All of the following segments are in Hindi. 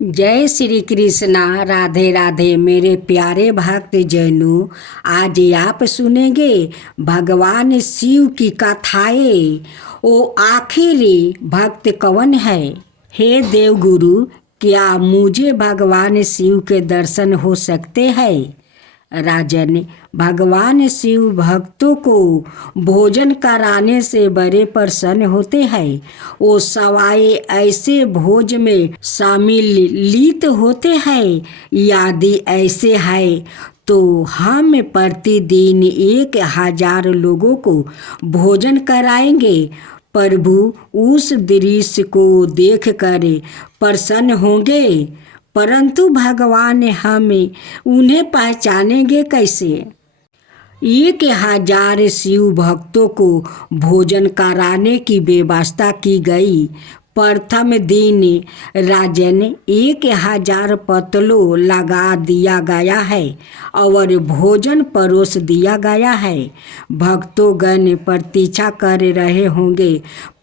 जय श्री कृष्णा। राधे राधे मेरे प्यारे भक्त जैनों, आज आप सुनेंगे भगवान शिव की कथाएं। वो आखिरी भक्त कौन है? हे देवगुरु, क्या मुझे भगवान शिव के दर्शन हो सकते हैं? राजन, भगवान शिव भक्तों को भोजन कराने से बड़े प्रसन्न होते हैं। वो सवाए ऐसे भोज में सम्मिलित होते हैं। यदि ऐसे है तो हम प्रतिदिन 1000 लोगों को भोजन कराएंगे। प्रभु उस दृश्य को देखकर प्रसन्न होंगे, परंतु भगवान हमें उन्हें पहचानेंगे कैसे? 1000 शिव भक्तों को भोजन कराने की व्यवस्था की गई। प्रथम दिन राजन 1000 पतलों लगा दिया गया है और भोजन परोस दिया गया है। भक्तोगण प्रतीक्षा कर रहे होंगे,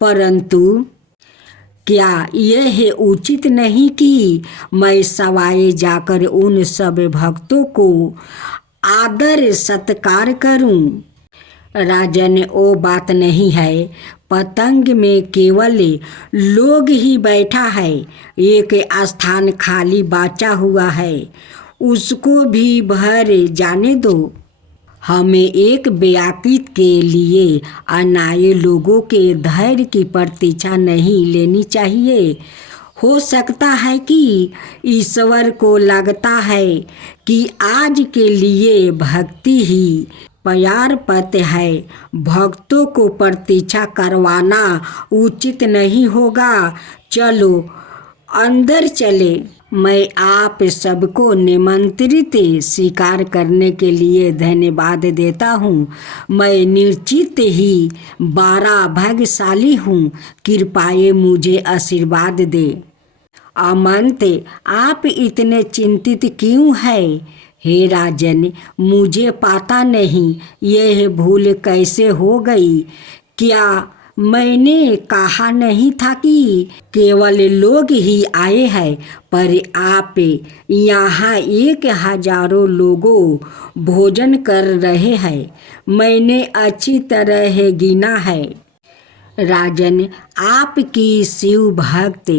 परंतु क्या यह उचित नहीं कि मैं सवाए जाकर उन सब भक्तों को आदर सत्कार करूं? राजन, वो बात नहीं है। पतंग में केवल लोग ही बैठा है। एक स्थान खाली बचा हुआ है, उसको भी भर जाने दो। हमें एक व्याकृत के लिए अनाए लोगों के धैर्य की प्रतीक्षा नहीं लेनी चाहिए। हो सकता है कि ईश्वर को लगता है कि आज के लिए भक्ति ही पर्याप्त है। भक्तों को प्रतीक्षा करवाना उचित नहीं होगा। चलो अंदर चले। मैं आप सबको निमंत्रित स्वीकार करने के लिए धन्यवाद देता हूँ। मैं निश्चित ही 12 भाग्यशाली हूँ। कृपया मुझे आशीर्वाद दे। अमंत, आप इतने चिंतित क्यों हैं? हे राजन, मुझे पता नहीं यह भूल कैसे हो गई। क्या मैंने कहा नहीं था कि केवल लोग ही आए हैं? पर आप यहाँ 1000 लोगों भोजन कर रहे हैं। मैंने अच्छी तरह गिना है। राजन, आपकी शिव भक्त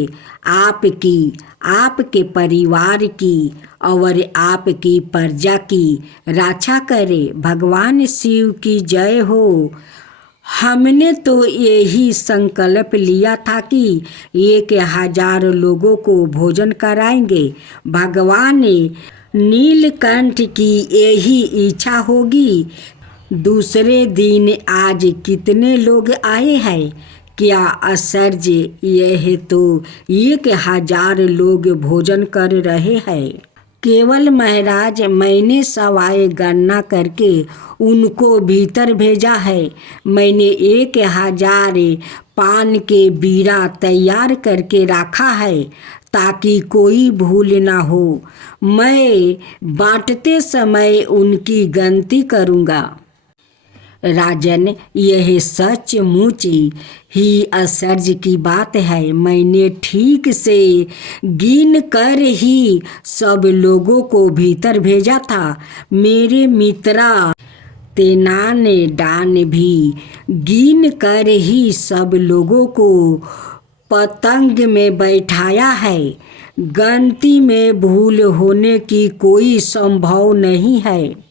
आपके परिवार की और आपकी प्रजा की रक्षा करे। भगवान शिव की जय हो। हमने तो यही संकल्प लिया था कि 1000 लोगों को भोजन कराएंगे। भगवान नीलकंठ की यही इच्छा होगी। दूसरे दिन आज कितने लोग आए हैं? क्या आश्चर्य! यह तो 1000 लोग भोजन कर रहे हैं। केवल महाराज, मैंने सवाए गणना करके उनको भीतर भेजा है। मैंने 1000 पान के बीड़ा तैयार करके रखा है ताकि कोई भूल ना हो। मैं बांटते समय उनकी गिनती करूँगा। राजन, यह सचमुच ही आश्चर्य की बात है। मैंने ठीक से गिन कर ही सब लोगों को भीतर भेजा था। मेरे मित्रा तेनालीराम भी गिन कर ही सब लोगों को पतंग में बैठाया है। गिनती में भूल होने की कोई संभव नहीं है।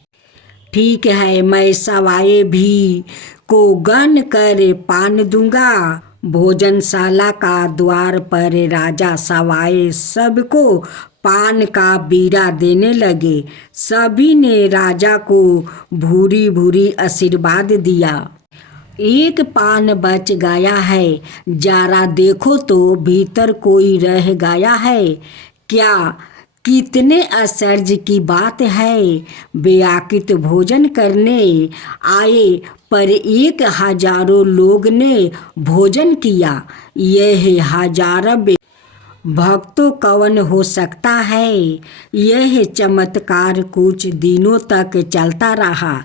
ठीक है, मैं सवाए भी को गन कर पान दूंगा। भोजनशाला का द्वार पर राजा सवाए सबको पान का बीड़ा देने लगे। सभी ने राजा को भूरी भूरी आशीर्वाद दिया। एक पान बच गया है, जरा देखो तो भीतर कोई रह गया है क्या? कितने आश्चर्य की बात है। व्याकृत भोजन करने आए पर 1000 लोग ने भोजन किया। यह हजारों भक्तों कौन हो सकता है? यह चमत्कार कुछ दिनों तक चलता रहा।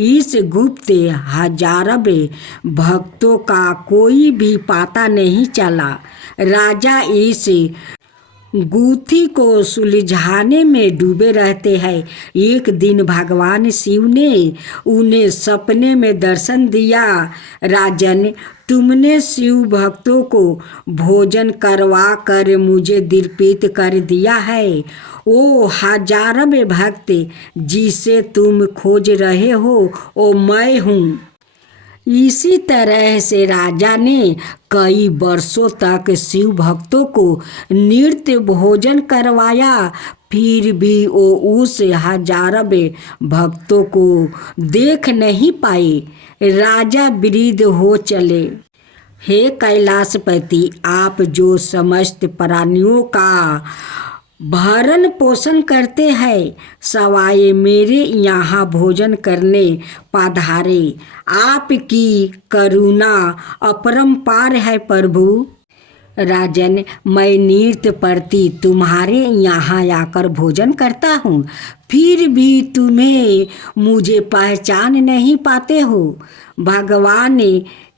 इस गुप्त हजारों भक्तों का कोई भी पता नहीं चला। राजा इस गुत्थी को सुलझाने में डूबे रहते हैं। एक दिन भगवान शिव ने उन्हें सपने में दर्शन दिया। राजन, तुमने शिव भक्तों को भोजन करवा कर मुझे दीर्पित कर दिया है। ओ हजारवें भक्त जिसे तुम खोज रहे हो, ओ मैं हूँ। इसी तरह से राजा ने कई वर्षों तक शिव भक्तों को नित्य भोजन करवाया। फिर भी वो उस हजारवें भक्तों को देख नहीं पाए। राजा वृद्ध हो चले। हे कैलाशपति, आप जो समस्त प्राणियों का भरण पोषण करते हैं, सवाए मेरे यहाँ भोजन करने पधारे। आपकी करुणा अपरंपार है प्रभु। राजन, मैं नित्य प्रति तुम्हारे यहाँ आकर भोजन करता हूँ, फिर भी तुम्हें मुझे पहचान नहीं पाते हो। भगवान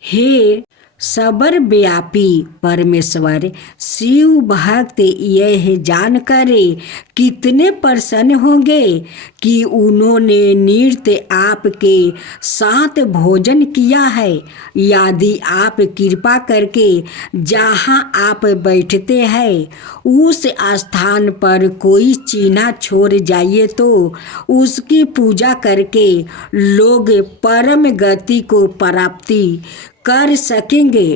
हे सर्वव्यापी परमेश्वर, शिव भक्त यह जानकर कितने प्रसन्न होंगे कि उन्होंने नित्य आपके साथ भोजन किया है। यदि आप कृपा करके जहाँ आप बैठते हैं उस स्थान पर कोई चिन्ह छोड़ जाइए तो उसकी पूजा करके लोग परम गति को प्राप्ति कर सकेंगे।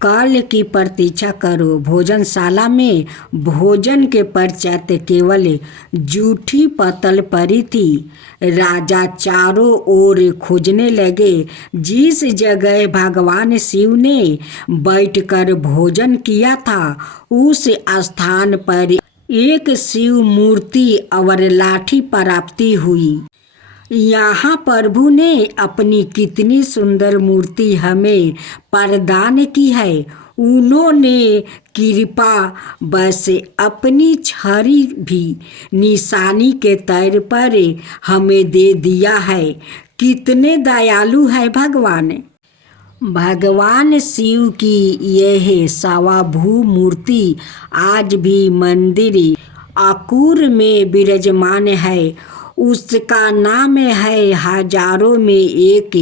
काल की प्रतीक्षा करो। भोजनशाला में भोजन के पश्चात केवल जूठी पतल पड़ी थी। राजा चारों ओर खोजने लगे। जिस जगह भगवान शिव ने बैठकर भोजन किया था उस स्थान पर एक शिव मूर्ति और लाठी प्राप्ति हुई। यहाँ प्रभु ने अपनी कितनी सुंदर मूर्ति हमें प्रदान की है। उन्होंने कृपा बस अपनी छड़ी भी निशानी के तौर पर हमें दे दिया है। कितने दयालु है भगवान। भगवान शिव की यह स्वाभू मूर्ति आज भी मंदिर आकुर में विराजमान है। उसका नाम है हजारों में एक।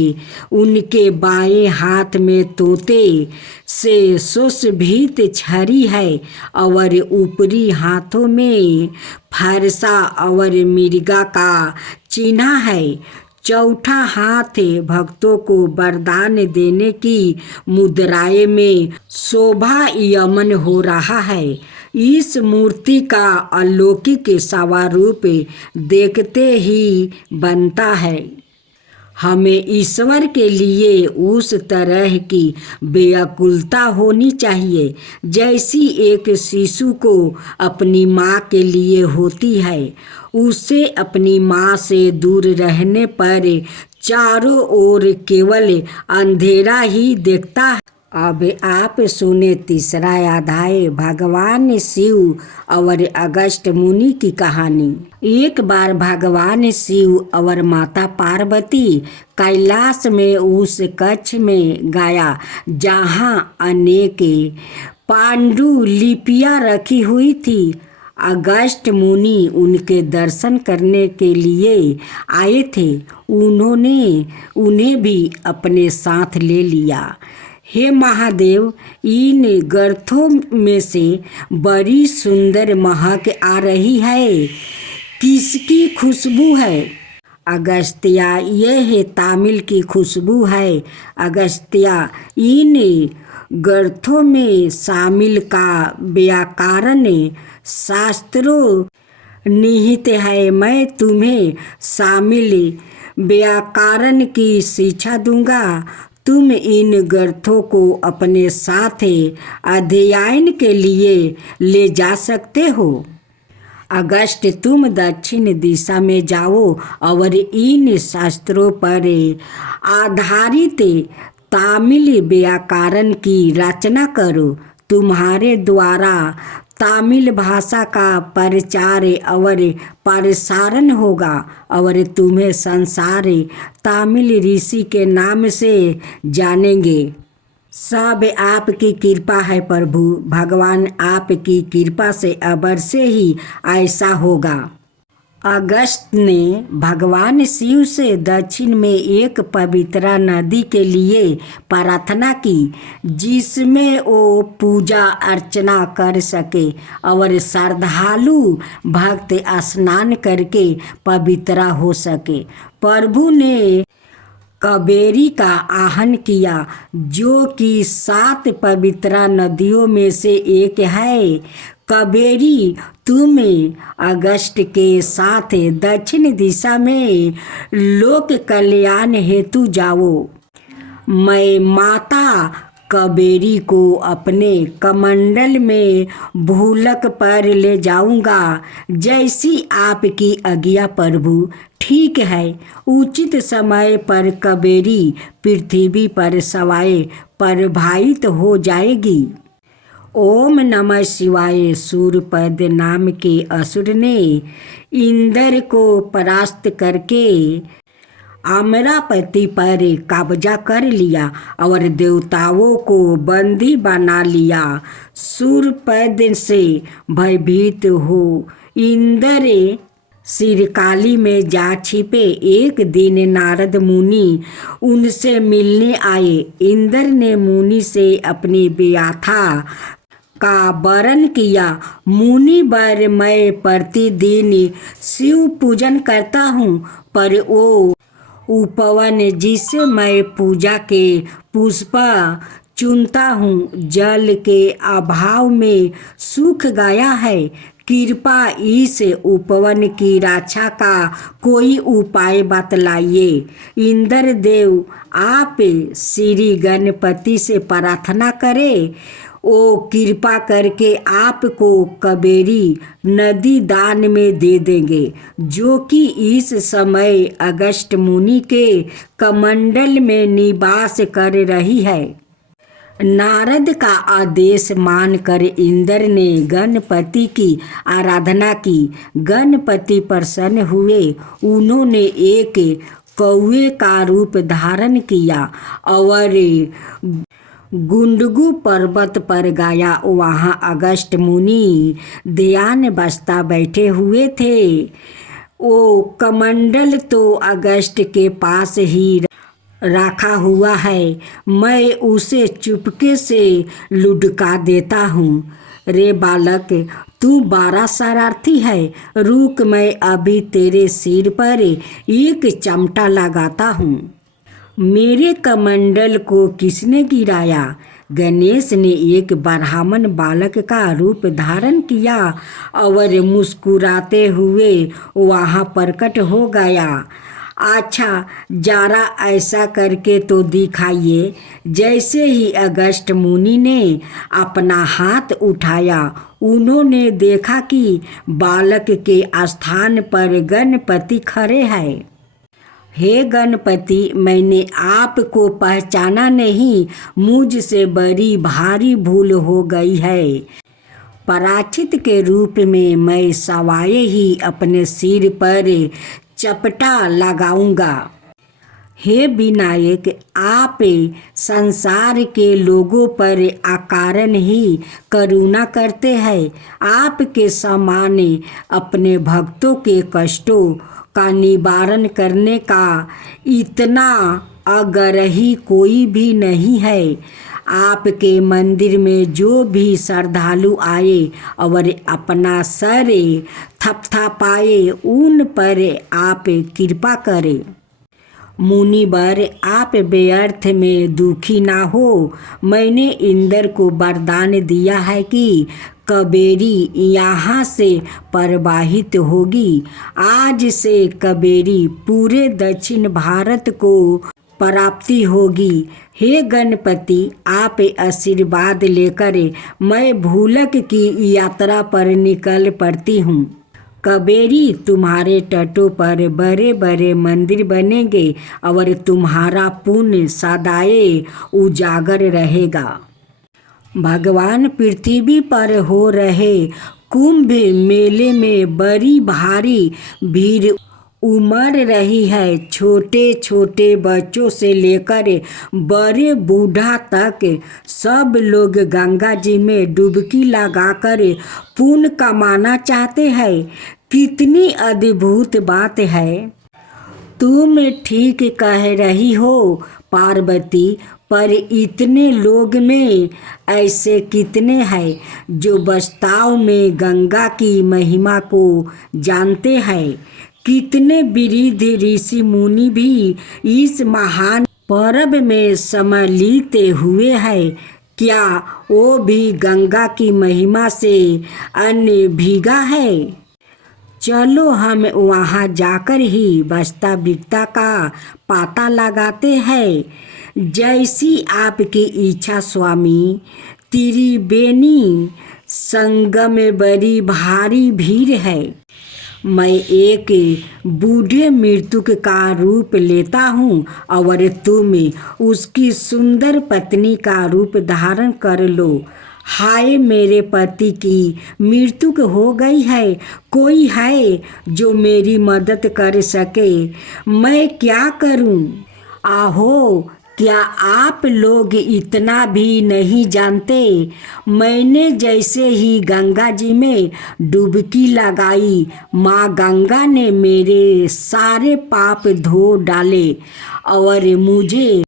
उनके बाएं हाथ में तोते से सुशोभित छड़ी है और ऊपरी हाथों में फरसा और मृगा का चिन्ह है। चौथा हाथ भक्तों को वरदान देने की मुद्राएं में शोभा यमन हो रहा है। इस मूर्ति का अलौकिक स्वरूप देखते ही बनता है। हमें ईश्वर के लिए उस तरह की व्याकुलता होनी चाहिए जैसी एक शिशु को अपनी माँ के लिए होती है। उसे अपनी माँ से दूर रहने पर चारों ओर केवल अंधेरा ही दिखता है। अब आप सुने तीसरा अध्याय, भगवान शिव और अगस्त्य मुनि की कहानी। एक बार भगवान शिव और माता पार्वती कैलाश में उस कक्ष में गया जहाँ अनेक पांडुलिपियाँ रखी हुई थी। अगस्त्य मुनि उनके दर्शन करने के लिए आए थे। उन्होंने उन्हें भी अपने साथ ले लिया। हे महादेव, इन गर्तों में से बड़ी सुंदर महक आ रही है। किसकी खुशबू है? अगस्त्या, यह तामिल की खुशबू है। अगस्त्या, इन ग्रंथों में शामिल का व्याकरण शास्त्रों निहित है। मैं तुम्हें शामिल व्याकरण की शिक्षा दूंगा। तुम इन ग्रंथों को अपने साथ अध्ययन के लिए ले जा सकते हो। अगस्त्य, तुम दक्षिण दिशा में जाओ और इन शास्त्रों पर आधारित तामिल व्याकरण की रचना करो। तुम्हारे द्वारा तामिल भाषा का प्रचार और प्रसारण होगा और तुम्हें संसार तामिल ऋषि के नाम से जानेंगे। सब आपकी कृपा है प्रभु। भगवान आपकी कृपा से अवश्य ही ऐसा होगा। अगस्त ने भगवान शिव से दक्षिण में एक पवित्र नदी के लिए प्रार्थना की जिसमें वो पूजा अर्चना कर सके और श्रद्धालु भक्त स्नान करके पवित्र हो सके। प्रभु ने कावेरी का आह्वान किया जो कि 7 पवित्र नदियों में से एक है। कावेरी तुम अगस्त के साथ दक्षिण दिशा में लोक कल्याण हेतु जाओ। मैं माता कावेरी को अपने कमंडल में भूलक पर ले जाऊंगा। जैसी आपकी आज्ञा प्रभु। ठीक है। उचित समय पर कावेरी पृथ्वी पर सवाए प्रवाहित हो जाएगी। ओम नमः शिवाय। सूर्यपद नाम के असुर ने इंद्र को परास्त करके अमरावती पर कब्जा कर लिया और देवताओं को बंदी बना लिया। सूर्यपद से भयभीत हो इंद्र सिरकाली में जा छिपे। एक दिन नारद मुनि उनसे मिलने आए। इंद्र ने मुनि से अपनी व्यथा का वर्णन किया। मुनि वर मैं प्रतिदिन शिव पूजन करता हूँ पर वो उपवन जिससे मैं पूजा के पुष्प चुनता हूँ जल के अभाव में सूख गया है। कृपा इस उपवन की रक्षा का कोई उपाय बतलाइए। इंद्र देव आप श्री गणपति से प्रार्थना करें। वो कृपा करके आपको कावेरी नदी दान में दे देंगे जो कि इस समय अगस्त मुनि के कमंडल में निवास कर रही है। नारद का आदेश मानकर इंद्र ने गणपति की आराधना की। गणपति प्रसन्न हुए। उन्होंने एक कौवे का रूप धारण किया और गुंडगु पर्वत पर गया। वहाँ अगस्त मुनि ध्यान बस्ता बैठे हुए थे। वो कमंडल तो अगस्त के पास ही रखा हुआ है। मैं उसे चुपके से लुढ़का देता हूँ। रे बालक तू बड़ा शरारती है। रुक मैं अभी तेरे सिर पर एक चमटा लगाता हूँ। मेरे कमंडल को किसने गिराया? गणेश ने एक ब्राह्मण बालक का रूप धारण किया और मुस्कुराते हुए वहाँ प्रकट हो गया। अच्छा जरा ऐसा करके तो दिखाइए। जैसे ही अगस्त मुनि ने अपना हाथ उठाया उन्होंने देखा कि बालक के स्थान पर गणपति खड़े हैं। हे गणपति मैंने आपको पहचाना नहीं। मुझसे बड़ी भारी भूल हो गई है। पराचित के रूप में मैं सवाए ही अपने सिर पर चपटा लगाऊंगा। हे विनायक आप संसार के लोगों पर अकारण ही करुणा करते हैं। आपके समान अपने भक्तों के कष्टों का निवारण करने का इतना आग्रही कोई भी नहीं है। आपके मंदिर में जो भी श्रद्धालु आए और अपना सर थपथपाए उन पर आप कृपा करें। मुनिवर आप व्यर्थ में दुखी ना हो। मैंने इंद्र को वरदान दिया है कि कावेरी यहाँ से प्रवाहित होगी। आज से कावेरी पूरे दक्षिण भारत को प्राप्ति होगी। हे गणपति आप आशीर्वाद लेकर मैं भूलक की यात्रा पर निकल पड़ती हूँ। कावेरी तुम्हारे तटों पर बड़े बड़े मंदिर बनेंगे और तुम्हारा पुण्य सदाए उजागर रहेगा। भगवान पृथ्वी पर हो रहे कुंभ मेले में बड़ी भारी भीड़ उमड़ रही है। छोटे छोटे बच्चों से लेकर बड़े बूढ़ा तक सब लोग गंगा जी में डुबकी लगाकर पुण्य कमाना चाहते हैं। कितनी अद्भुत बात है। तुम ठीक कह रही हो पार्वती, पर इतने लोग में ऐसे कितने हैं जो वास्तव में गंगा की महिमा को जानते हैं। कितने वृद्ध ऋषि मुनि भी इस महान पर्व में सम्मिलित हुए हैं। क्या वो भी गंगा की महिमा से अन्य भीगा है? चलो हम वहाँ जाकर ही वास्तविकता का पता लगाते हैं। जैसी आपकी इच्छा स्वामी। त्रिवेणी संगम में बड़ी भारी भीड़ है। मैं एक बूढ़े मृतक का रूप लेता हूँ और तुम उसकी सुंदर पत्नी का रूप धारण कर लो। हाय, मेरे पति की मृत्यु हो गई है। कोई है जो मेरी मदद कर सके? मैं क्या करूं? आहो, क्या आप लोग इतना भी नहीं जानते? मैंने जैसे ही गंगा जी में डुबकी लगाई, माँ गंगा ने मेरे सारे पाप धो डाले और मुझे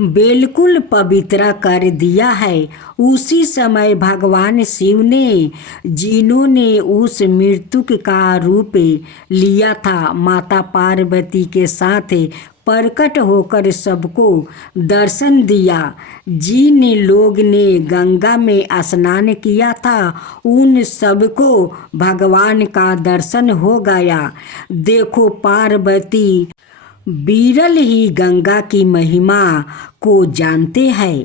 बिल्कुल पवित्र कर दिया है। उसी समय भगवान शिव ने, जिन्होंने उस मृतक का रूप लिया था, माता पार्वती के साथ प्रकट होकर सबको दर्शन दिया। जिन लोग ने गंगा में स्नान किया था उन सबको भगवान का दर्शन हो गया। देखो पार्वती, विरल ही गंगा की महिमा को जानते हैं।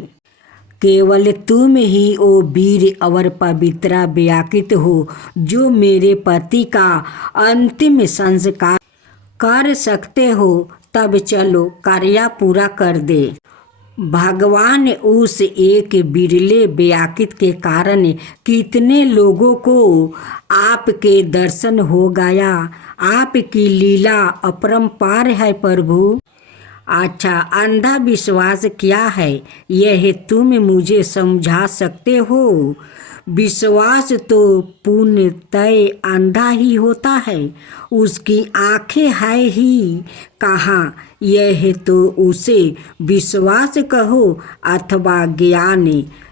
केवल तुम ही ओ वीर और पवित्र व्याकृत हो जो मेरे पति का अंतिम संस्कार कर सकते हो। तब चलो कार्य पूरा कर दे। भगवान उस एक बिरले व्याकृत के कारण कितने लोगों को आपके दर्शन हो गया। आपकी लीला अपरंपार है प्रभु। अच्छा, अंधा विश्वास क्या है, यह तुम मुझे समझा सकते हो? विश्वास तो पूर्णतः अंधा ही होता है। उसकी आंखें है ही कहाँ? यह तो उसे विश्वास कहो अथवा ज्ञान।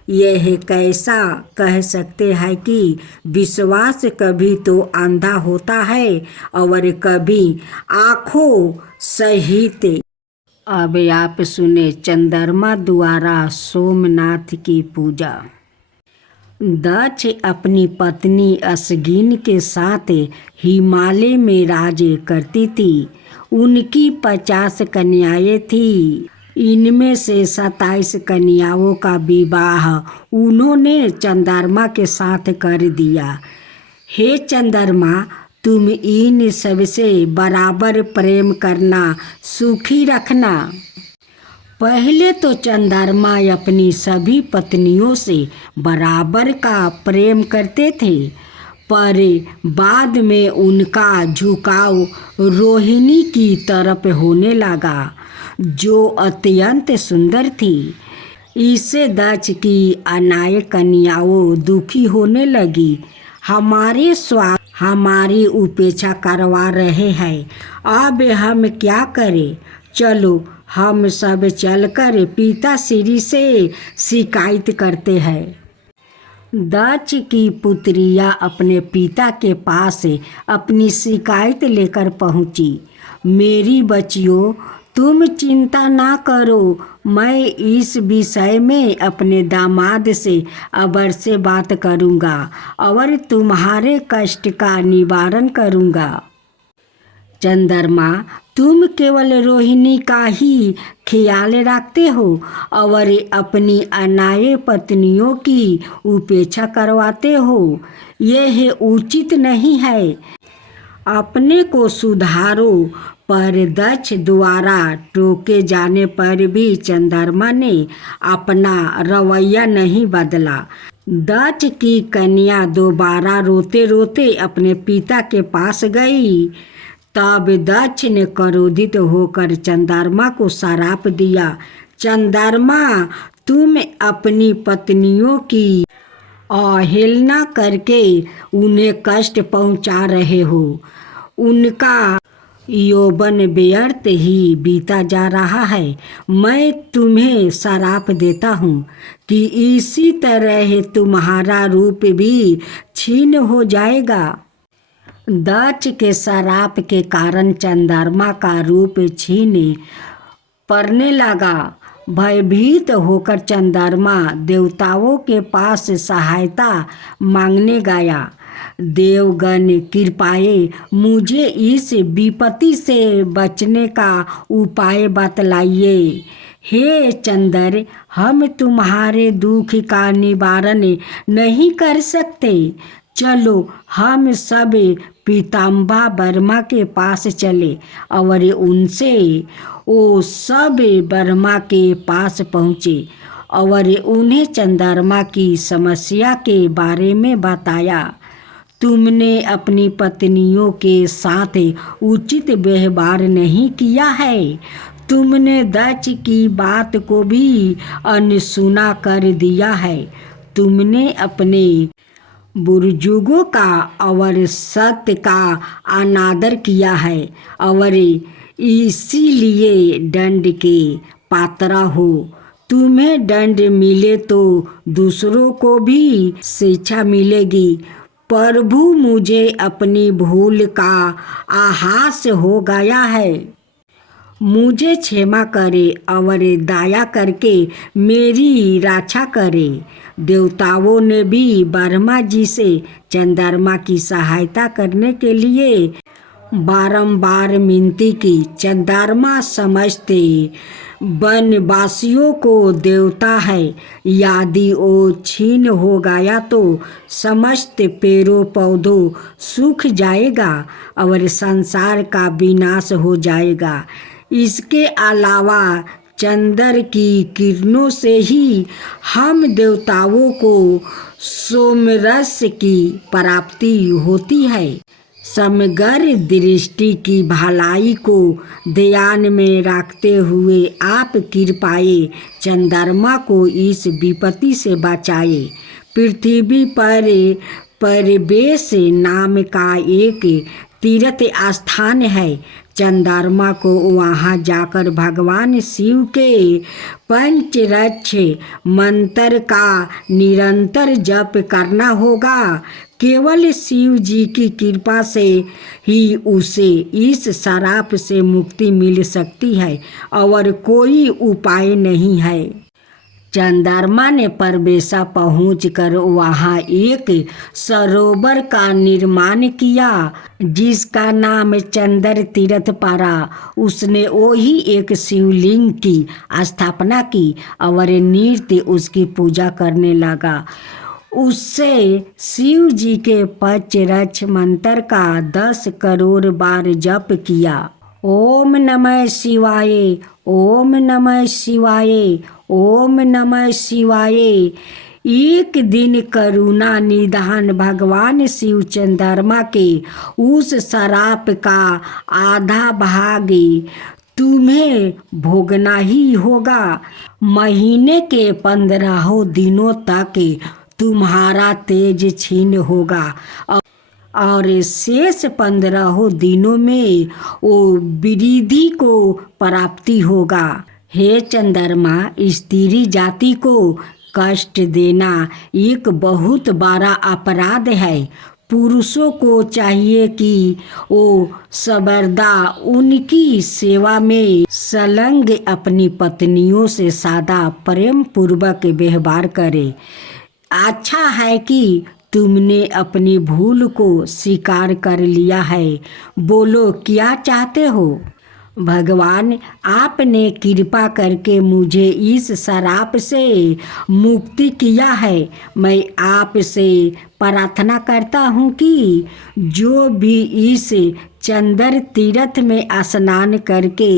यह कैसा कह सकते हैं कि विश्वास कभी तो अंधा होता है और कभी आँखों सहित। अब आप सुने चंद्रमा द्वारा सोमनाथ की पूजा। दक्ष अपनी पत्नी असगिन के साथ हिमालय में राज करती थी। उनकी 50 कन्याएं थी। इनमें से 27 कन्याओं का विवाह उन्होंने चंद्रमा के साथ कर दिया। हे चंद्रमा, तुम इन सबसे बराबर प्रेम करना, सुखी रखना। पहले तो चंद्रमा अपनी सभी पत्नियों से बराबर का प्रेम करते थे, पर बाद में उनका झुकाव रोहिणी की तरफ होने लगा, जो अत्यंत सुंदर थी। इससे दक्ष की अनाय कन्याओं दुखी होने लगी। हमारे स्वामी हमारी उपेक्षा करवा रहे हैं, अब हम क्या करें? चलो हम सब चलकर पिता श्री से शिकायत करते हैं। दक्ष की पुत्रियां अपने पिता के पास अपनी शिकायत लेकर पहुंची। मेरी बच्चियों, तुम चिंता ना करो, मैं इस विषय में अपने दामाद से अवश्य बात करूंगा और तुम्हारे कष्ट का निवारण करूंगा। चंद्रमा, तुम केवल रोहिणी का ही ख्याल रखते हो और अपनी अनाय पत्नियों की उपेक्षा करवाते हो। यह उचित नहीं है। अपने को सुधारो। पर दक्ष द्वारा टोके जाने पर भी चंद्रमा ने अपना रवैया नहीं बदला। दक्ष की कन्या दोबारा रोते रोते अपने पिता के पास गई। तब दक्ष ने क्रोधित होकर चंद्रमा को श्राप दिया, चंद्रमा तुम अपनी पत्नियों की अवहेलना करके उन्हें कष्ट पहुंचा रहे हो। उनका यौवन व्यर्थ ही बीता जा रहा है। मैं तुम्हें श्राप देता हूँ कि इसी तरह तुम्हारा रूप भी छीन हो जाएगा। दक्ष के श्राप के कारण चंद्रमा का रूप छीन पड़ने लगा। भयभीत होकर चंद्रमा देवताओं के पास सहायता मांगने गया। देवगण कृपाए मुझे इस विपत्ति से बचने का उपाय बतलाइए। हे चंद्र, हम तुम्हारे दुख का निवारण नहीं कर सकते। चलो हम सब पीताम्बर वर्मा के पास चले। और उनसे वो सब वर्मा के पास पहुँचे और उन्हें चंद्रमा की समस्या के बारे में बताया। तुमने अपनी पत्नियों के साथ उचित व्यवहार नहीं किया है। तुमने दक्ष की बात को भी अनसुना कर दिया है। तुमने अपने बुजुर्गों का और सत्य का अनादर किया है और इसीलिए दंड के पात्र हो। तुम्हें दंड मिले तो दूसरों को भी शिक्षा मिलेगी। प्रभु, मुझे अपनी भूल का आभास हो गया है। मुझे क्षमा करे और दया करके मेरी रक्षा करे। देवताओं ने भी ब्रह्मा जी से चंद्रमा की सहायता करने के लिए बारंबार विनती की। चंद्रमा समझते वनवासियों को देवता है। यदि वो छीन हो गया तो समस्त पेड़ों पौधों सूख जाएगा और संसार का विनाश हो जाएगा। इसके अलावा चंद्र की किरणों से ही हम देवताओं को सोमरस की प्राप्ति होती है। समग्र दृष्टि की भलाई को ध्यान में रखते हुए आप कृपाए चंद्रमा को इस विपत्ति से बचाए। पृथ्वी पर परिवेश नाम का एक तीर्थ स्थान है। चंद्रमा को वहाँ जाकर भगवान शिव के पंचरक्ष मंत्र का निरंतर जप करना होगा। केवल शिव जी की कृपा से ही उसे इस श्राप से मुक्ति मिल सकती है और कोई उपाय नहीं है। चंद्रमा ने परबेसा पहुंचकर वहाँ एक सरोवर का निर्माण किया जिसका नाम चंद्र तीर्थ पड़ा। उसने वही एक शिवलिंग की स्थापना की और नित्य उसकी पूजा करने लगा। उससे शिव जी के पंचरक्ष मंत्र का 10 करोड़ बार जप किया। ओम नमः शिवाय, ओम नमः शिवाय, ओम नमः शिवाय। एक दिन करुणा निधान भगवान शिव चंद्रमा के उस श्राप का आधा भाग तुम्हें भोगना ही होगा। महीने के 15 दिनों तक तुम्हारा तेज छीन होगा और शेष 15 दिनों में वो वृद्धि को प्राप्ति होगा। हे चंद्रमा, स्त्री जाति को कष्ट देना एक बहुत बड़ा अपराध है। पुरुषों को चाहिए कि वो सर्वदा उनकी सेवा में संलग्न अपनी पत्नियों से सदा प्रेम पूर्वक व्यवहार करे। अच्छा है कि तुमने अपनी भूल को स्वीकार कर लिया है। बोलो क्या चाहते हो? भगवान, आपने कृपा करके मुझे इस श्राप से मुक्ति किया है। मैं आपसे प्रार्थना करता हूँ कि जो भी इस चंद्र तीर्थ में स्नान करके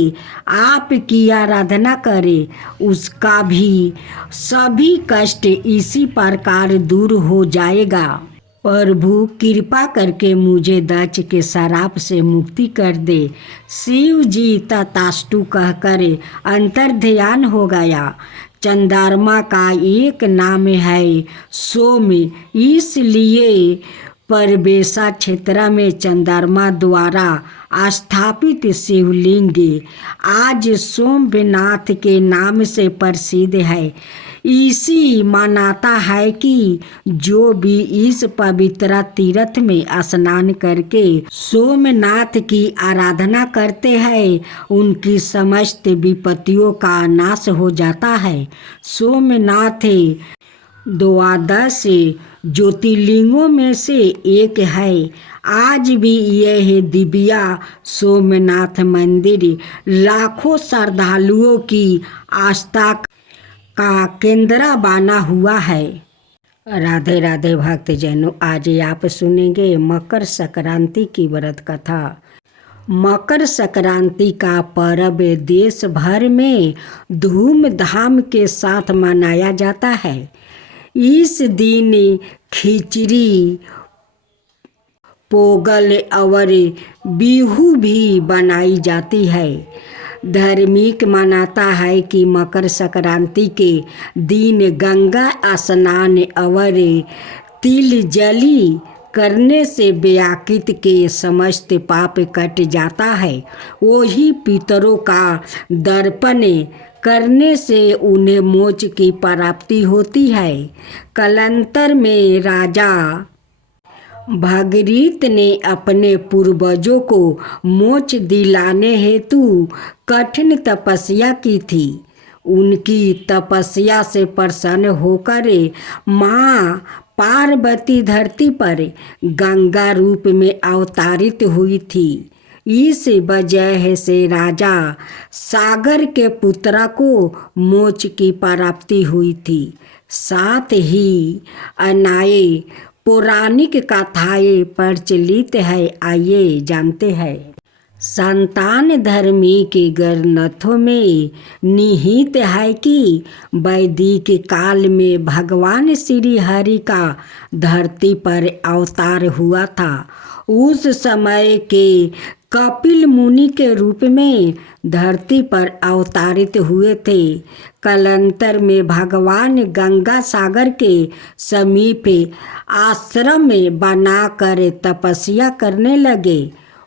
आपकी आराधना करे उसका भी सभी कष्ट इसी प्रकार दूर हो जाएगा। प्रभु कृपा करके मुझे दच के शराब से मुक्ति कर दे। शिव जी तथास्तु कह कर अंतर ध्यान हो गया। चंद्रमा का एक नाम है सोम, इसलिए परबेसा क्षेत्र में चंद्रमा द्वारा स्थापित शिवलिंग आज सोमनाथ के नाम से प्रसिद्ध है। इसी मान्यता है कि जो भी इस पवित्र तीर्थ में स्नान करके सोमनाथ की आराधना करते हैं उनकी समस्त विपत्तियों का नाश हो जाता है। सोमनाथ द्वादश ज्योतिर्लिंगों में से एक है। आज भी यह दिव्या सोमनाथ मंदिर लाखों श्रद्धालुओं की आस्था का केंद्र बना हुआ है। राधे राधे भक्तजनों, आज आप सुनेंगे मकर संक्रांति की व्रत कथा। मकर संक्रांति का पर्व देश भर में धूमधाम के साथ मनाया जाता है। इस दिन खिचड़ी, पोगल और बिहू भी बनाई जाती है। धार्मिक मान्यता है कि मकर संक्रांति के दिन गंगा स्नान और तिल जली करने से व्याकृत के समस्त पाप कट जाता है। वही पितरों का दर्पण करने से उन्हें मोक्ष की प्राप्ति होती है। कालांतर में राजा भागीरथ ने अपने पूर्वजों को मोक्ष दिलाने हेतु कठिन तपस्या की थी। उनकी तपस्या से प्रसन्न होकर माँ पार्वती धरती पर गंगा रूप में अवतरित हुई थी। इस वजह से राजा सागर के पुत्र को मोक्ष की प्राप्ति हुई थी। साथ ही अनाए पौराणिक कथाएं प्रचलित है। आइए जानते हैं। संतान धर्मी के ग्रंथों में निहित है कि वैदिक काल में भगवान श्री हरि का धरती पर अवतार हुआ था। उस समय के कपिल मुनि के रूप में धरती पर अवतरित हुए थे। कालांतर में भगवान गंगा सागर के समीप आश्रम में बनाकर तपस्या करने लगे।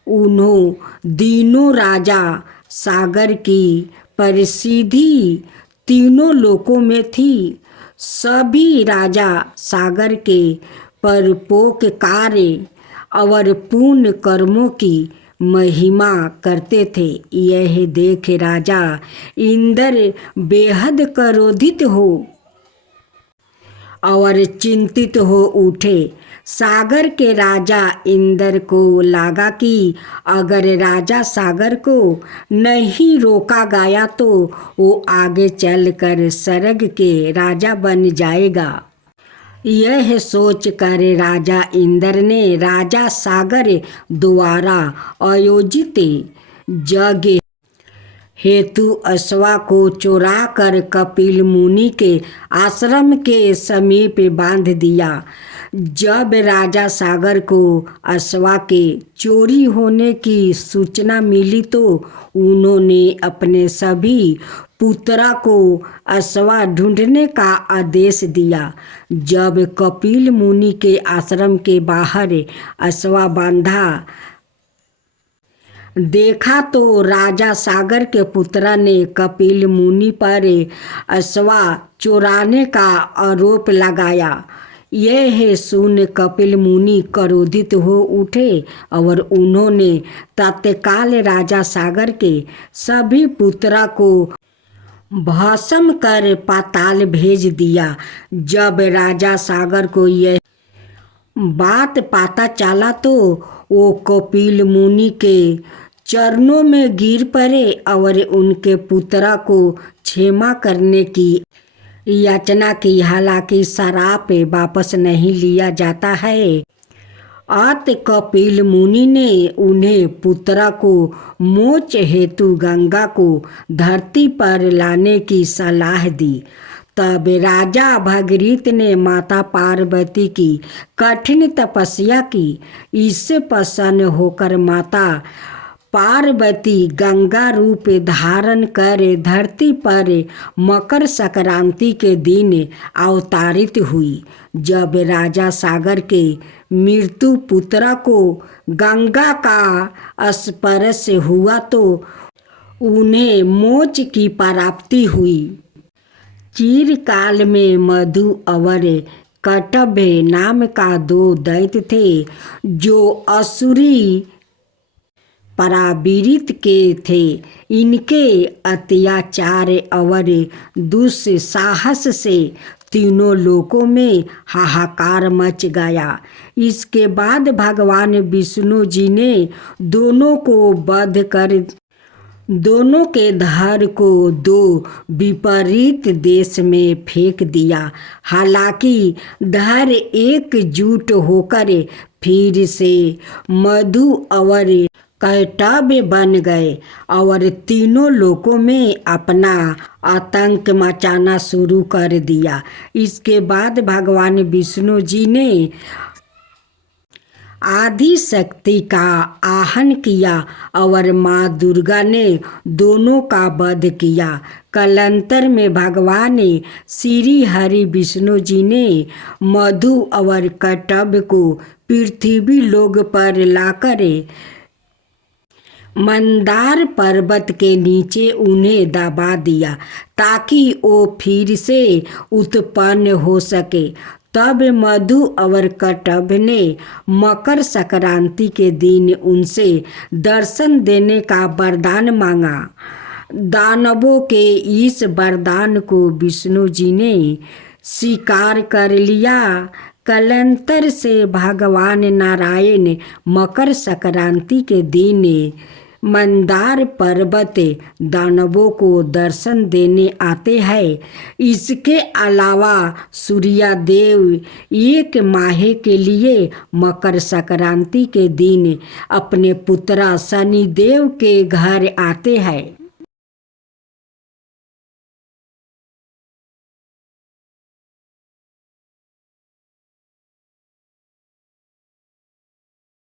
उन्हों दिनों राजा सागर की प्रसिद्धि तीनों लोकों में थी। सभी राजा सागर के परोपकार कार्य और पुण्य कर्मों की महिमा करते थे। यह देख राजा इंद्र बेहद क्रोधित हो और चिंतित हो उठे। सागर के राजा इंद्र को लगा कि अगर राजा सागर को नहीं रोका गया तो वो आगे चलकर स्वर्ग के राजा बन जाएगा। यह सोचकर राजा इंद्र ने राजा सागर द्वारा आयोजित यज्ञ हेतु अश्वा को चुरा कर कपिल मुनि के आश्रम के समीप बांध दिया। जब राजा सागर को अश्वा के चोरी होने की सूचना मिली तो उन्होंने अपने सभी पुत्रों को अश्वा ढूंढने का आदेश दिया। जब कपिल मुनि के आश्रम के बाहर अश्वा बांधा देखा तो राजा सागर के पुत्र ने कपिल मुनि पर अश्वा चुराने का आरोप लगाया। यह सुन कपिल मुनि क्रोधित हो उठे और उन्होंने तत्काल राजा सागर के सभी पुत्रों को भस्म कर पाताल भेज दिया। जब राजा सागर को यह बात पता चला तो वो कपिल मुनि के चरणों में गिर पड़े और उनके पुत्र को क्षमा करने की याचना की। हालांकि श्राप वापस नहीं लिया जाता है। अत कपिल मुनि ने उन्हें पुत्र को मोक्ष हेतु गंगा को धरती पर लाने की सलाह दी। तब राजा भगीरथ ने माता पार्वती की कठिन तपस्या की। इससे प्रसन्न होकर माता पार्वती गंगा रूप धारण कर धरती पर मकर संक्रांति के दिन अवतारित हुई। जब राजा सागर के मृत्यु पुत्र को गंगा का स्पर्श हुआ तो उन्हें मोक्ष की प्राप्ति हुई। चिरकाल में मधु और कटभ नाम का 2 दैत्य थे, जो असुरी परावृत्त के थे। इनके अत्याचार और दुस्साहस से तीनों लोकों में हाहाकार मच गया। इसके बाद भगवान विष्णु जी ने दोनों को वध कर दोनों के धड़ को 2 विपरीत देश में फेंक दिया। हालांकि धड़ एकजुट होकर फिर से मधु और कैटभ बन गए और तीनों लोकों में अपना आतंक मचाना शुरू कर दिया। इसके बाद भगवान विष्णु जी ने आदि शक्ति का आह्वान किया और माँ दुर्गा ने दोनों का वध किया। कालांतर में भगवान श्री हरि विष्णु जी ने मधु और कैटभ को पृथ्वी लोक पर लाकर मंदार पर्वत के नीचे उन्हें दबा दिया ताकि वो फिर से उत्पन्न हो सके। तब मधु और कैटभ ने मकर संक्रांति के दिन उनसे दर्शन देने का वरदान मांगा। दानवों के इस वरदान को विष्णु जी ने स्वीकार कर लिया। कालांतर से भगवान नारायण मकर संक्रांति के दिन मंदार पर्वत दानवों को दर्शन देने आते हैं। इसके अलावा सूर्यदेव 1 माह के लिए मकर संक्रांति के दिन अपने पुत्र शनिदेव के घर आते हैं।